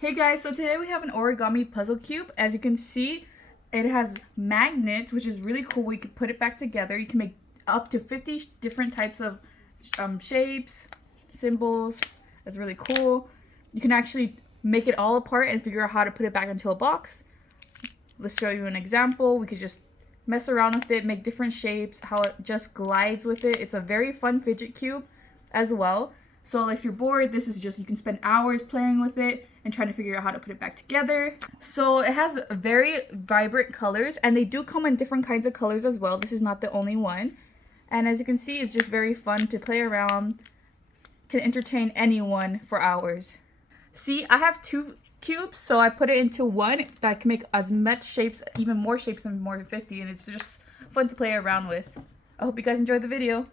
Hey guys, so today we have an origami puzzle cube. As you can see, it has magnets, which is really cool. We can put it back together. You can make up to 50 different types of shapes, symbols. That's really cool. You can actually make it all apart and figure out how to put it back into a box. Let's show you an example. We could just mess around with it, make different shapes, how it just glides with it. It's a very fun fidget cube as well. So if you're bored, this is just, you can spend hours playing with it and trying to figure out how to put it back together. So it has very vibrant colors, and they do come in different kinds of colors as well. This is not the only one. And as you can see, it's just very fun to play around. Can entertain anyone for hours. See, I have two cubes, so I put it into one that can make as much shapes, even more shapes than more than 50, and it's just fun to play around with. I hope you guys enjoyed the video.